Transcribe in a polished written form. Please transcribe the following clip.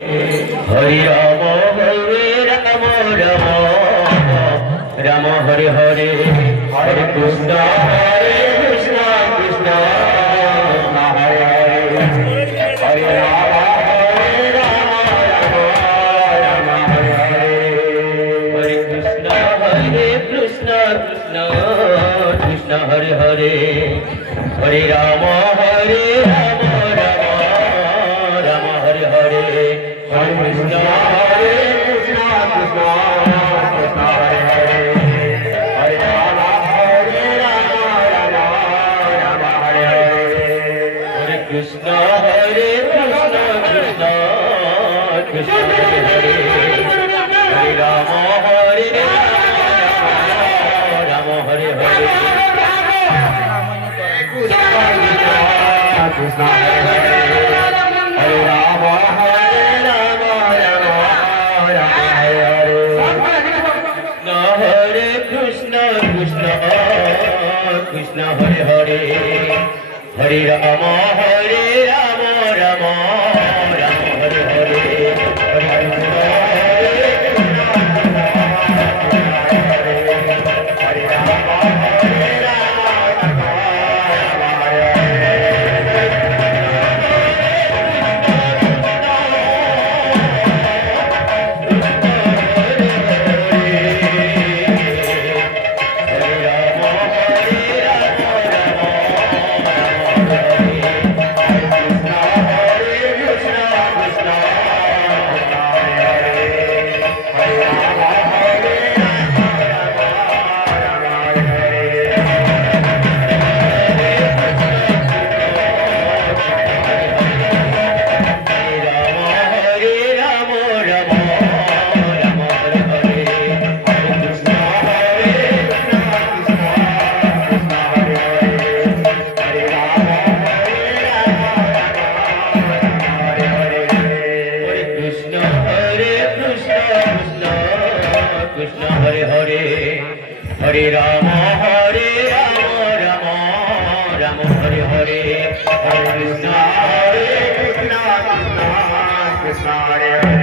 Hari Ram Hare Ram Ram Ram Hare Hare Hare Krishna Krishna Hare Hare Hare Ram Ram Hare Hare Hare Krishna Krishna Krishna Hare Hare Hare Ram Ram Ram Hare Hare Hare Krishna Krishna Krishna Hare Hare Hare Ram Ram Hare Hare Hare Krishna Krishna Krishna Hare Hare Hare Ram Ram Hare Hare Krishna Hare Hare Hare Ram Krishna Krishna Hare Hare Hare Ram Ram Ram Hare Hare Hare Krishna Hare Hare Hare Ram Ram Ram Hare Hare Hare Krishna Krishna Krishna Hare Hare